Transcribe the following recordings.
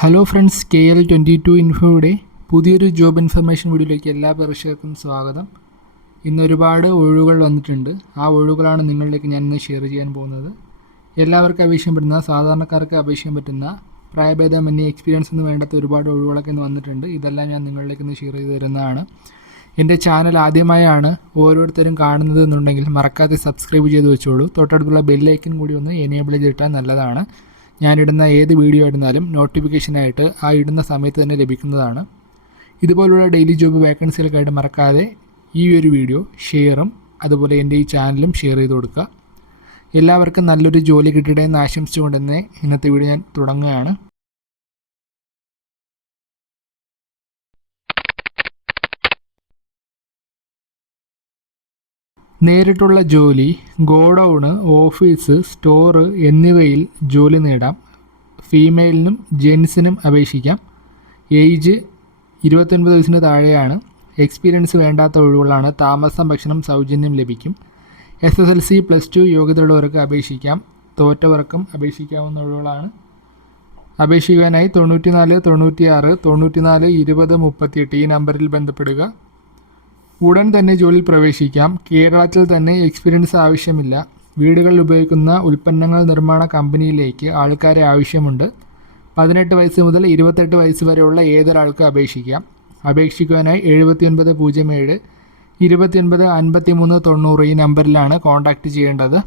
Hello friends K L twenty two ഇൻഫോയുടെ പുതിയൊരു job information വീഡിയോയിലേക്ക് എല്ലാ പ്രേക്ഷകർക്കും സ്വാഗതം. ഇന്ന് ഒരുപാട് ഒഴിവുകൾ വന്നിട്ടുണ്ട്. ആ ഒഴിവുകളാണ് നിങ്ങളിലേക്ക് ഞാൻ ഇന്ന് ഷെയർ ചെയ്യാൻ പോകുന്നത്. എല്ലാവർക്കും അപേക്ഷിക്കാൻ പറ്റുന്ന സാധാരണക്കാർക്ക് അപേക്ഷിക്കാൻ പറ്റുന്ന പ്രായഭേദമന്യേ എക്സ്പീരിയൻസ് ഒന്നും വേണ്ടാത്ത ഒരുപാട് ഒഴിവുകളൊക്കെ ഇന്ന് വന്നിട്ടുണ്ട്. ഇതെല്ലാം ഞാൻ നിങ്ങളിലേക്ക് ഇന്ന് ഷെയർ ചെയ്ത് തരുന്നതാണ്. എന്റെ ചാനൽ ആദ്യമായാണ് ഓരോരുത്തരും കാണുന്നത് എന്നുണ്ടെങ്കിൽ മറക്കാതെ സബ്സ്ക്രൈബ് ചെയ്ത് വെച്ചോളൂ. തൊട്ടടുത്തുള്ള ബെല്ലൈക്കൻ കൂടി ഒന്ന് എനേബിൾ ചെയ്തിട്ടാൽ നല്ലതാണ്. ഞാനിടുന്ന ഏത് വീഡിയോ ഇടുന്നാലും നോട്ടിഫിക്കേഷനായിട്ട് ആ ഇടുന്ന സമയത്ത് തന്നെ ലഭിക്കുന്നതാണ്. ഇതുപോലുള്ള ഡെയിലി ജോബ് വേക്കൻസികൾക്കായിട്ട് മറക്കാതെ ഈ ഒരു വീഡിയോ ഷെയറും അതുപോലെ എന്റെ ഈ ചാനലും ഷെയർ ചെയ്ത് കൊടുക്കുക. എല്ലാവർക്കും നല്ലൊരു ജോലി കിട്ടട്ടെ എന്ന് ആശംസിച്ചുകൊണ്ട് തന്നെ ഇന്നത്തെ വീഡിയോ ഞാൻ തുടങ്ങുകയാണ്. നേരിട്ടുള്ള ജോലി ഗോഡൗണ് ഓഫീസ് സ്റ്റോർ എന്നിവയിൽ ജോലി നേടാം. ഫീമെയിലിനും ജെൻസിനും അപേക്ഷിക്കാം. ഏജ് ഇരുപത്തൊൻപത് വയസ്സിന് താഴെയാണ്. എക്സ്പീരിയൻസ് വേണ്ടാത്ത ഒഴിവുകളാണ്. താമസം ഭക്ഷണം സൗജന്യം ലഭിക്കും. S S L C plus two യോഗ്യതയുള്ളവർക്ക് അപേക്ഷിക്കാം. തോറ്റവർക്കും അപേക്ഷിക്കാവുന്ന ഒഴിവുകളാണ്. അപേക്ഷിക്കുവാനായി തൊണ്ണൂറ്റിനാല് തൊണ്ണൂറ്റിയാറ് തൊണ്ണൂറ്റിനാല് ഇരുപത് മുപ്പത്തിയെട്ട് ഈ നമ്പറിൽ ബന്ധപ്പെടുക. ഉടൻ തന്നെ ജോലിയിൽ പ്രവേശിക്കാം. കേരളത്തിൽ തന്നെ എക്സ്പീരിയൻസ് ആവശ്യമില്ല. വീടുകളിൽ ഉപയോഗിക്കുന്ന ഉൽപ്പന്നങ്ങൾ നിർമ്മാണ കമ്പനിയിലേക്ക് ആൾക്കാരെ ആവശ്യമുണ്ട്. പതിനെട്ട് വയസ്സ് മുതൽ ഇരുപത്തെട്ട് വയസ്സ് വരെയുള്ള ഏതൊരാൾക്കും അപേക്ഷിക്കാം. അപേക്ഷിക്കുവാനായി എഴുപത്തി ഒൻപത് പൂജ്യം ഏഴ് ഇരുപത്തിയൊൻപത് അൻപത്തി മൂന്ന് തൊണ്ണൂറ് ഈ നമ്പറിലാണ് കോൺടാക്റ്റ് ചെയ്യേണ്ടത്.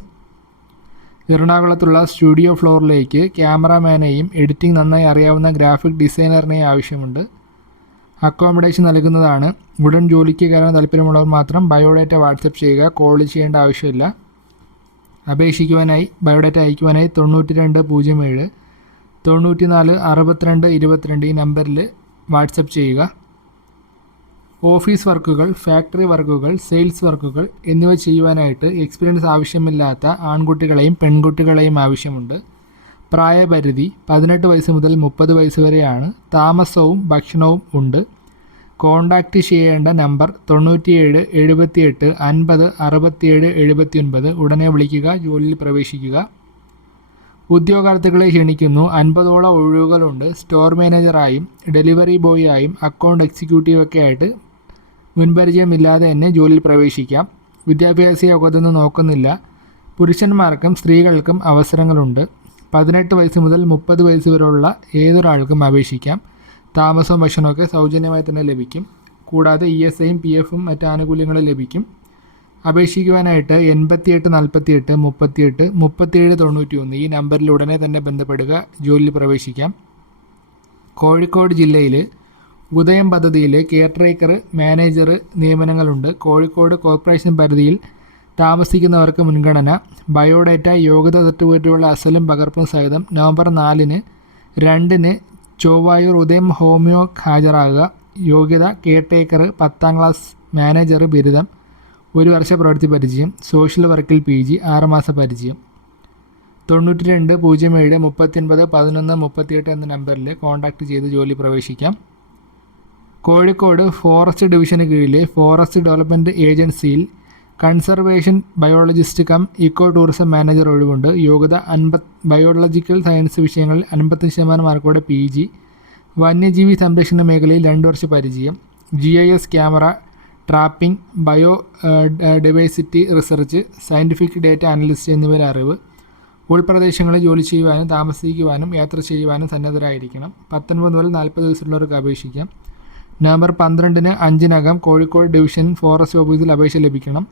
എറണാകുളത്തുള്ള സ്റ്റുഡിയോ ഫ്ലോറിലേക്ക് ക്യാമറാമാനെയും എഡിറ്റിംഗ് നന്നായി അറിയാവുന്ന ഗ്രാഫിക് ഡിസൈനറിനെയും ആവശ്യമുണ്ട്. അക്കോമഡേഷൻ നൽകുന്നതാണ്. ഉടൻ ജോലിക്ക് കയറാൻ താല്പര്യമുള്ളവർ മാത്രം ബയോഡാറ്റ വാട്സപ്പ് ചെയ്യുക. കോൾ ചെയ്യേണ്ട ആവശ്യമില്ല. അപേക്ഷിക്കുവാനായി ബയോഡാറ്റ അയക്കുവാനായി തൊണ്ണൂറ്റി രണ്ട് പൂജ്യം ഏഴ്. തൊണ്ണൂറ്റി നാല് അറുപത്തിരണ്ട് ഇരുപത്തിരണ്ട് ഈ നമ്പറിൽ വാട്സപ്പ് ചെയ്യുക. ഓഫീസ് വർക്കുകൾ ഫാക്ടറി വർക്കുകൾ സെയിൽസ് വർക്കുകൾ എന്നിവ ചെയ്യുവാനായിട്ട് എക്സ്പീരിയൻസ് ആവശ്യമില്ലാത്ത ആൺകുട്ടികളെയും പെൺകുട്ടികളെയും ആവശ്യമുണ്ട്. പ്രായപരിധി പതിനെട്ട് വയസ്സ് മുതൽ മുപ്പത് വയസ്സ് വരെയാണ്. താമസവും ഭക്ഷണവും ഉണ്ട്. കോൺടാക്റ്റ് ചെയ്യേണ്ട നമ്പർ തൊണ്ണൂറ്റിയേഴ് എഴുപത്തിയെട്ട് അൻപത് അറുപത്തിയേഴ് എഴുപത്തിയൊൻപത്. ഉടനെ വിളിക്കുക ജോലിയിൽ പ്രവേശിക്കുക. ഉദ്യോഗാർത്ഥികളെ ക്ഷണിക്കുന്നു. അൻപതോളം ഒഴിവുകളുണ്ട്. സ്റ്റോർ മാനേജറായും ഡെലിവറി ബോയിയായും അക്കൗണ്ട് എക്സിക്യൂട്ടീവൊക്കെ ആയിട്ട് മുൻപരിചയമില്ലാതെ തന്നെ ജോലിയിൽ പ്രവേശിക്കാം. വിദ്യാഭ്യാസ യോഗ്യത നോക്കുന്നില്ല. പുരുഷന്മാർക്കും സ്ത്രീകൾക്കും അവസരങ്ങളുണ്ട്. പതിനെട്ട് വയസ്സ് മുതൽ മുപ്പത് വയസ്സ് വരെയുള്ള ഏതൊരാൾക്കും അപേക്ഷിക്കാം. താമസവും ഭക്ഷണമൊക്കെ സൗജന്യമായി തന്നെ ലഭിക്കും. കൂടാതെ ഇ എസ് ഐയും പി എഫും മറ്റ് ആനുകൂല്യങ്ങളും ലഭിക്കും. അപേക്ഷിക്കുവാനായിട്ട് എൺപത്തിയെട്ട് നാൽപ്പത്തിയെട്ട് മുപ്പത്തിയെട്ട് മുപ്പത്തിയേഴ് തൊണ്ണൂറ്റി ഒന്ന് ഈ നമ്പറിൽ ഉടനെ തന്നെ ബന്ധപ്പെടുക. ജോലിയിൽ പ്രവേശിക്കാം. കോഴിക്കോട് ജില്ലയിൽ ഉദയം പദ്ധതിയിൽ കെയർ ട്രേക്കർ മാനേജർ നിയമനങ്ങളുണ്ട്. കോഴിക്കോട് കോർപ്പറേഷൻ പരിധിയിൽ താമസിക്കുന്നവർക്ക് മുൻഗണന. ബയോഡേറ്റ യോഗ്യത സർട്ടിഫിക്കറ്റുകളുടെ അസലും പകർപ്പും സഹിതം നവംബർ നാലിന് രണ്ടിന് ചൊവ്വായൂർ ഉദയം ഹോമിയോ ഹാജരാകുക. യോഗ്യത കെയർടേക്കർ പത്താം ക്ലാസ് മാനേജർ ബിരുദം ഒരു വർഷ പ്രവൃത്തി പരിചയം. സോഷ്യൽ വർക്കിൽ പി ജി ആറുമാസ പരിചയം. തൊണ്ണൂറ്റി രണ്ട് പൂജ്യം ഏഴ് മുപ്പത്തിയൊൻപത് പതിനൊന്ന് മുപ്പത്തിയെട്ട് എന്ന നമ്പറിൽ കോൺടാക്റ്റ് ചെയ്ത് ജോലി പ്രവേശിക്കാം. കോഴിക്കോട് ഫോറസ്റ്റ് ഡിവിഷന് കീഴിലെ ഫോറസ്റ്റ് ഡെവലപ്മെന്റ് ഏജൻസിയിൽ conservation biologist cum eco tourism manager ഒഴിവുണ്ട്. യോഗ്യത അൻപത് ബയോളജിക്കൽ സയൻസ് വിഷയങ്ങളിൽ അൻപത്തഞ്ച് ശതമാനം മാർക്കോടെ പി ജി വന്യജീവി സംരക്ഷണ മേഖലയിൽ രണ്ട് വർഷ പരിചയം G I S camera trapping biodiversity research scientific data analyst എന്നിവരെ അറിവ് ഉൾപ്രദേശങ്ങളിൽ ജോലി ചെയ്യുവാനും താമസിക്കുവാനും യാത്ര ചെയ്യുവാനും സന്നദ്ധരായിരിക്കണം. പത്തൊൻപത് മുതൽ നാൽപ്പത് ദിവസത്തിലുള്ളവർക്ക് അപേക്ഷിക്കാം. നവംബർ പന്ത്രണ്ടിന് അഞ്ചിനകം കോഴിക്കോട് ഡിവിഷൻ ഫോറസ്റ്റ് ഓഫീസിൽ അപേക്ഷ ലഭിക്കണം.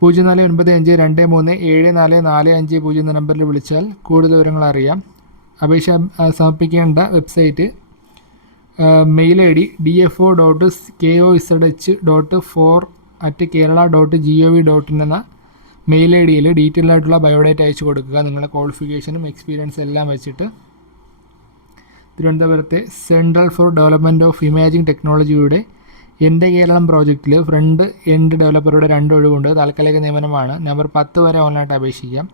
പൂജ്യം നാല് ഒൻപത് അഞ്ച് രണ്ട് മൂന്ന് ഏഴ് നാല് നാല് അഞ്ച് പൂജ്യം എന്ന നമ്പറിൽ വിളിച്ചാൽ കൂടുതൽ വിവരങ്ങൾ അറിയാം. അപേക്ഷ സമർപ്പിക്കേണ്ട website mail I D D F O dot K O Z H dot four at Kerala dot G O V dot in എന്ന മെയിൽ ഐ ഡിയിൽ ഡീറ്റെയിൽ ആയിട്ടുള്ള ബയോഡേറ്റ അയച്ചു കൊടുക്കുക. നിങ്ങളുടെ ക്വാളിഫിക്കേഷനും എക്സ്പീരിയൻസ് എല്ലാം വെച്ചിട്ട് തിരുവനന്തപുരത്തെ central for development of imaging ടെക്നോളജിയുടെ എന്റെ കേരളം പ്രോജക്റ്റിൽ ഫ്രണ്ട് എൻഡ് ഡെവലപ്പറുടെ രണ്ട് ഒഴിവുണ്ട്. താൽക്കാലിക നിയമനമാണ്. നമ്പർ പത്ത് വരെ ഓൺലൈനായിട്ട് അപേക്ഷിക്കാം.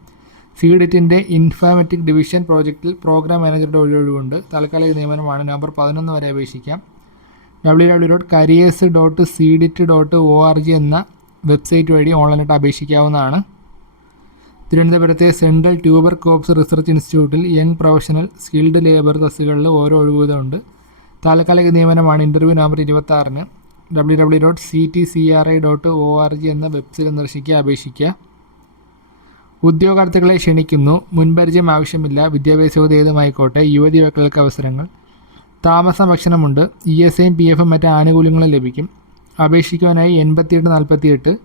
സീഡിറ്റിന്റെ ഇൻഫാമറ്റിക് ഡിവിഷൻ പ്രോജക്റ്റിൽ പ്രോഗ്രാം മാനേജറുടെ ഒഴിവുണ്ട്. താൽക്കാലിക നിയമനമാണ്. നമ്പർ പതിനൊന്ന് വരെ അപേക്ഷിക്കാം. W W dot careers dot CDIT dot O R G എന്ന വെബ്സൈറ്റ് വഴി ഓൺലൈനായിട്ട് അപേക്ഷിക്കാവുന്നതാണ്. തിരുവനന്തപുരത്തെ സെൻട്രൽ ട്യൂബർ കോപ്സ് റിസർച്ച് ഇൻസ്റ്റിറ്റ്യൂട്ടിൽ യങ് പ്രൊഫഷണൽ സ്കിൽഡ് ലേബർ തസ്സുകളിൽ ഓരോ ഒഴിവുകളുണ്ട്. താൽക്കാലിക നിയമനമാണ്. ഇന്റർവ്യൂ നമ്പർ ഇരുപത്തി ആറിന് W W dot C T C R I dot O R G എന്ന വെബ്സൈറ്റ് സന്ദർശിക്കുക അപേക്ഷിക്കുക. ഉദ്യോഗാർത്ഥികളെ ക്ഷണിക്കുന്നു. മുൻപരിചയം ആവശ്യമില്ല. വിദ്യാഭ്യാസ ഏതുമായിക്കോട്ടെ. യുവതി യുവാക്കൾക്ക് അവസരങ്ങൾ. താമസ ഭക്ഷണമുണ്ട്. ഇ എസ് ഐയും പി എഫും മറ്റ് ആനുകൂല്യങ്ങളും ലഭിക്കും. അപേക്ഷിക്കുവാനായി എൺപത്തിയെട്ട് നാൽപ്പത്തിയെട്ട്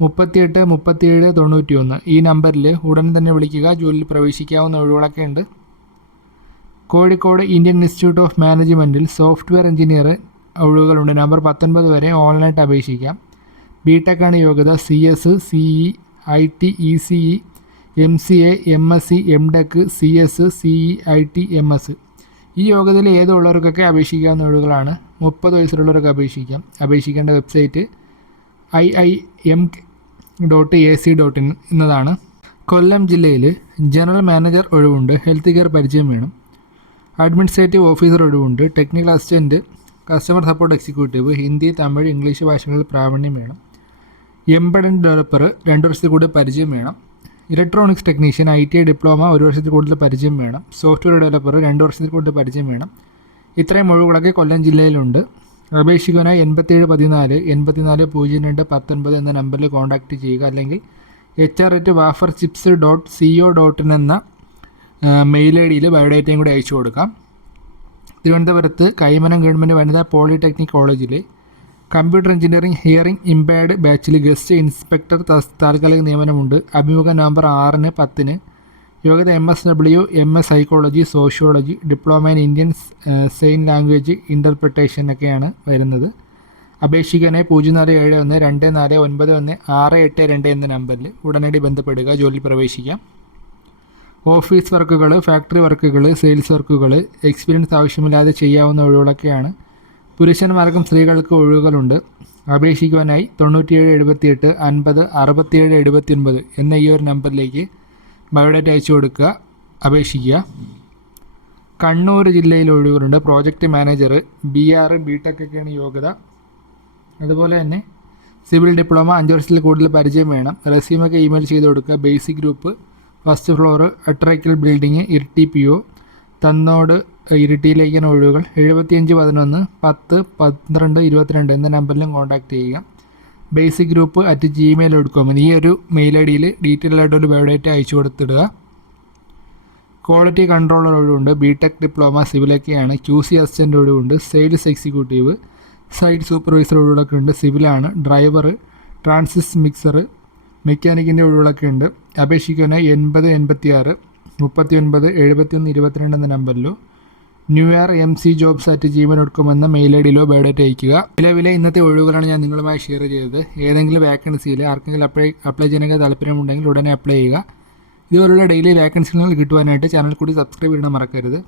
മുപ്പത്തിയെട്ട് മുപ്പത്തിയേഴ് തൊണ്ണൂറ്റി ഒന്ന് ഈ നമ്പറിൽ ഉടൻ തന്നെ വിളിക്കുക. ജോലിയിൽ പ്രവേശിക്കാവുന്ന ഒഴിവുകളൊക്കെ ഉണ്ട്. കോഴിക്കോട് ഇന്ത്യൻ ഇൻസ്റ്റിറ്റ്യൂട്ട് ഓഫ് മാനേജ്മെന്റിൽ സോഫ്റ്റ്വെയർ എഞ്ചിനീയർ ഒഴിവുകളുണ്ട്. നമ്പർ പത്തൊൻപത് വരെ ഓൺലൈനായിട്ട് അപേക്ഷിക്കാം. ബി ടെക്കാണ് യോഗ്യത. C S C E I T E C E M C A M S C M tech C S C E I T M S ഈ യോഗ്യതയിൽ ഏതുള്ളവർക്കൊക്കെ അപേക്ഷിക്കാവുന്ന ഒഴിവുകളാണ്? മുപ്പത് വയസ്സിലുള്ളവർക്ക് അപേക്ഷിക്കാം. അപേക്ഷിക്കേണ്ട website I I M dot A C dot in എന്നതാണ്. കൊല്ലം ജില്ലയിൽ ജനറൽ മാനേജർ ഒഴിവുണ്ട്. ഹെൽത്ത് കെയർ പരിചയം വേണം. അഡ്മിനിസ്ട്രേറ്റീവ് ഓഫീസർ ഒഴിവുണ്ട്. Technical assistant customer support executive Hindi Tamil English ഭാഷകളിൽ പ്രാവീണ്യം വേണം. എംബഡൻ ഡെവലപ്പർ രണ്ട് വർഷത്തിൽ കൂടുതൽ പരിചയം വേണം. Electronics technician I T diploma ഒരു വർഷത്തിൽ കൂടുതൽ പരിചയം വേണം. സോഫ്റ്റ്വെയർ ഡെവലപ്പർ രണ്ട് വർഷത്തിൽ കൂടുതൽ പരിചയം വേണം. ഇത്രയും ഒഴിവുകളൊക്കെ കൊല്ലം ജില്ലയിലുണ്ട്. അപേക്ഷിക്കാനായി എൺപത്തേഴ് പതിനാല് എൺപത്തിനാല് പൂജ്യം രണ്ട് പത്തൊൻപത് എന്ന നമ്പറിൽ കോൺടാക്റ്റ് ചെയ്യുക. അല്ലെങ്കിൽ H R at wafer chips dot C O dot in എന്ന മെയിൽ ഐ ഡിയിൽ ബയോഡേറ്റയും കൂടി അയച്ചു കൊടുക്കാം. തിരുവനന്തപുരത്ത് കൈമനം ഗവൺമെന്റ് വനിതാ പോളിടെക്നിക് കോളേജിലെ കമ്പ്യൂട്ടർ എഞ്ചിനീയറിംഗ് ഹിയറിംഗ് ഇമ്പയർഡ് ബാച്ചിൽ ഗസ്റ്റ് ഇൻസ്പെക്ടർ താൽക്കാലിക നിയമനമുണ്ട്. അഭിമുഖം നവംബർ ആറിന് പത്തിന്. യോഗ്യത M S W M S psychology sociology diploma in Indian sign language interpretation ഒക്കെയാണ് വരുന്നത്. അപേക്ഷിക്കാനെ പൂജ്യം നാല് ഏഴ് ഒന്ന് രണ്ട് നാല് ഒൻപത് ഒന്ന് ആറ് എട്ട് രണ്ട് എന്ന നമ്പറിൽ ഉടനടി ബന്ധപ്പെടുക. ജോലി പ്രവേശിക്കാം. ഓഫീസ് വർക്കുകൾ ഫാക്ടറി വർക്കുകൾ സെയിൽസ് വർക്കുകൾ എക്സ്പീരിയൻസ് ആവശ്യമില്ലാതെ ചെയ്യാവുന്ന ഒഴിവുകളൊക്കെയാണ്. പുരുഷന്മാർക്കും സ്ത്രീകൾക്കും ഒഴിവുകളുണ്ട്. അപേക്ഷിക്കുവാനായി തൊണ്ണൂറ്റിയേഴ് എഴുപത്തിയെട്ട് അൻപത് അറുപത്തിയേഴ് എഴുപത്തിയൊൻപത് എന്ന ഈ ഒരു നമ്പറിലേക്ക് ബയോഡേറ്റ അയച്ചു കൊടുക്കുക. അപേക്ഷിക്കുക. കണ്ണൂർ ജില്ലയിൽ ഒഴിവുകളുണ്ട്. Project manager B R B tech ഒക്കെയാണ് യോഗ്യത. അതുപോലെ തന്നെ സിവിൽ ഡിപ്ലോമ അഞ്ച് വർഷത്തിൽ കൂടുതൽ പരിചയം വേണം. റെസ്യൂമൊക്കെ ഇമെയിൽ ചെയ്ത് കൊടുക്കുക. ബേസിക് ഗ്രൂപ്പ് ഫസ്റ്റ് ഫ്ലോർ അട്രൈക്കൽ ബിൽഡിംഗ് ഇരിട്ടി പി ഒ തന്നോട് ഇരിട്ടിയിലേക്കാണ് ഒഴിവുകൾ. എഴുപത്തിയഞ്ച് പതിനൊന്ന് പത്ത് പന്ത്രണ്ട് ഇരുപത്തിരണ്ട് എന്ന നമ്പറിലും കോൺടാക്റ്റ് ചെയ്യുക. Basic group at gmail dot ഈ ഒരു മെയിൽ ഐ ഡിയിൽ ഡീറ്റെയിൽ ആയിട്ട് ഒരു ബയോഡേറ്റ അയച്ചു കൊടുത്തിടുക. ക്വാളിറ്റി കൺട്രോളർ ഒഴിവുണ്ട്. ബി ടെക് ഡിപ്ലോമ സിവിലൊക്കെയാണ് ക്യൂ സി അസിസ്റ്റന്റ് ഒഴിവുണ്ട്. സെയിൽസ് എക്സിക്യൂട്ടീവ് സൈറ്റ് സൂപ്പർവൈസർ ഒഴിവുകളൊക്കെ ഉണ്ട്. സിവിലാണ് ഡ്രൈവർ ട്രാൻസിസ് മിക്സർ മെക്കാനിക്കിന്റെ ഒഴിവുകളൊക്കെ ഉണ്ട്. അപേക്ഷിക്കാനായി എൺപത് എൺപത്തി ആറ് മുപ്പത്തി ഒൻപത് എഴുപത്തി ഒന്ന് ഇരുപത്തിരണ്ട് എന്ന നമ്പറിലോ new year M C jobs at gmail dot com എന്ന മെയിൽ ഐ ഡിയിലോ ബയോഡേറ്റ അയക്കുക നിലവിലെ ഇന്നത്തെ ഒഴിവുകളാണ് ഞാൻ നിങ്ങളുമായി ഷെയർ ചെയ്തത്. ഏതെങ്കിലും വേക്കൻസിയിൽ ആർക്കെങ്കിലും അപ്ലൈ അപ്ലൈ ചെയ്യാനൊക്കെ താല്പര്യമുണ്ടെങ്കിൽ ഉടനെ അപ്ലൈ ചെയ്യുക. ഇതുപോലുള്ള ഡെയിലി വേക്കൻസികൾ കിട്ടുവാനായിട്ട് ചാനൽ കൂടി സബ്സ്ക്രൈബ് ചെയ്യണം മറക്കരുത്.